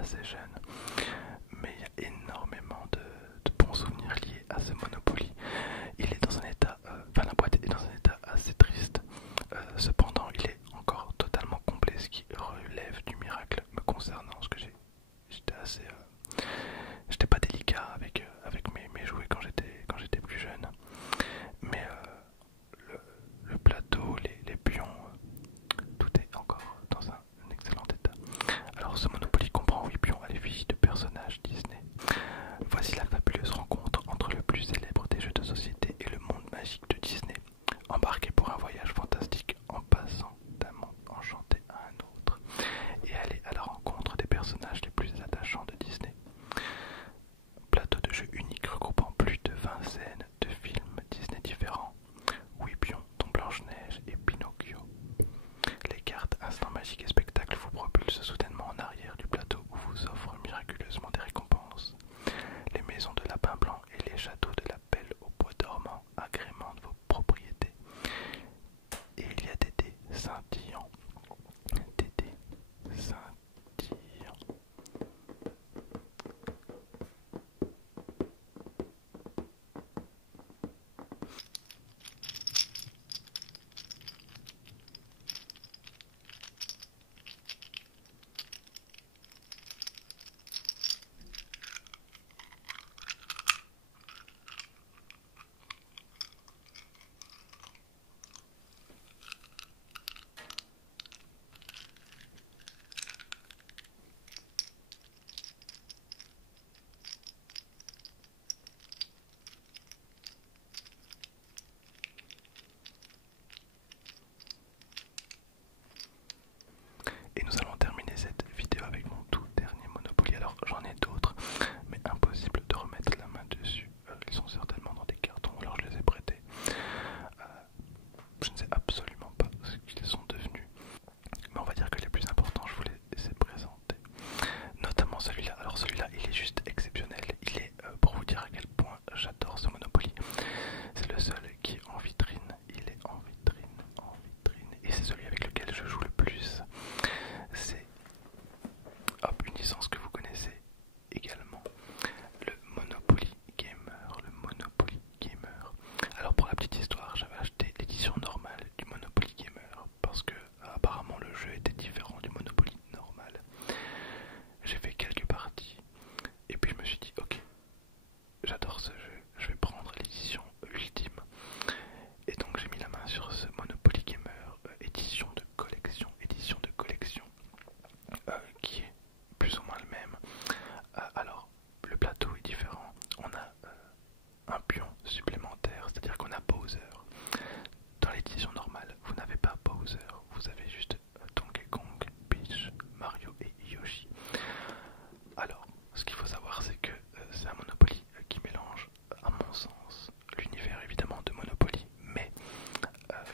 assez jeune, mais il y a énormément de bons souvenirs liés à ce Monopoly. Il est dans un état, la boîte est dans un état assez triste. Cependant, il est encore totalement complet, ce qui relève du miracle me concernant, parce que j'étais assez, j'étais pas délicat avec mes jouets quand j'étais plus jeune. Mais le plateau, les pions, tout est encore dans un excellent état. Alors ce Monopoly comprend 8 pions à l'effigie de personnages Disney. Voici la fabuleuse rencontre entre le plus célèbre des jeux de société et le monde magique de Disney. Embarquez pour un voyage fantastique en passant d'un monde enchanté à un autre et allez à la rencontre des personnages les plus attachants de Disney. Plateau de jeu unique regroupant plus de 20 scènes de films Disney différents, 8 pions dont Blanche-Neige et Pinocchio. Les cartes Instant Magique et Spectacle vous propulsent soudainement en arrière du plateau où vous offrent miraculeusement des récompenses. Les maisons de Lapin Blanc et les châteaux de la Belle au Bois dormant agrémentent vos propriétés. Et il y a des dés scintillants. Des dés scintillants. Et nous allons terminer cette vidéo avec mon tout dernier Monopoly. Alors j'en ai d'autres, mais impossible de remettre la main dessus. Ils sont certainement dans des cartons, alors je les ai prêtés. Je ne sais absolument pas ce qu'ils sont devenus, mais on va dire que les plus importants, je vous les ai présentés. Notamment celui-là. Alors celui-là, il est juste exceptionnel. Il est, pour vous dire à quel point j'adore ce Monopoly, c'est le seul qui est en vitrine. Il est en vitrine, en vitrine. Et c'est celui avec lequel je joue le plus. C'est une licence que vous connaissez également, le Monopoly Gamer. Le Monopoly Gamer. Alors pour la petite histoire, j'avais acheté l'édition normale du Monopoly Gamer parce que apparemment le jeu était différent du Monopoly normal. J'ai fait quelques parties et puis je me suis dit ok, j'adore ce jeu, je vais prendre l'édition ultime. Et donc j'ai mis la main sur ce Monopoly Gamer édition de collection, qui est plus ou moins le même. Alors le plateau est différent, on a un pion supplémentaire, c'est-à-dire qu'on a Bowser. Dans l'édition normale, vous n'avez pas Bowser, vous avez juste Donkey Kong, Peach, Mario et Yoshi. Alors, ce qu'il faut savoir, c'est que c'est un Monopoly qui mélange, à mon sens, l'univers évidemment de Monopoly, mais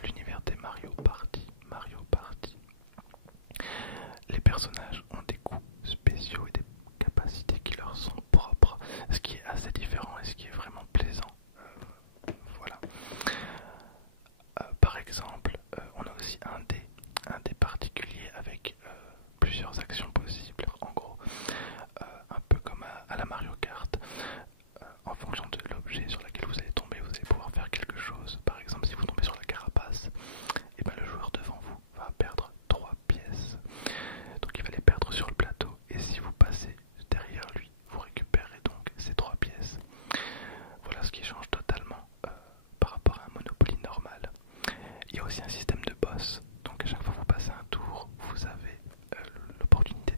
l'univers des Mario Party. Les personnages ont des coups spéciaux et des capacités qui leur sont propres, ce qui est assez différent et ce qui est vraiment plaisant. Voilà. Par exemple, on a aussi un dé particulier avec plusieurs actions possibles. En gros, un peu comme à la Mario Kart, en fonction de l'objet sur lequel vous allez tomber, vous allez pouvoir faire quelque chose. Par exemple, si vous tombez sur la carapace, et ben le joueur devant vous va perdre 3 pièces. Donc il va les perdre sur le plateau, et si vous passez derrière lui, vous récupérez donc ces 3 pièces. Voilà ce qui change totalement par rapport à un Monopoly normal. Il y a aussi un système de boss, donc à chaque fois que vous passez un tour, vous avez l'opportunité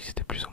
dit que c'était plus ou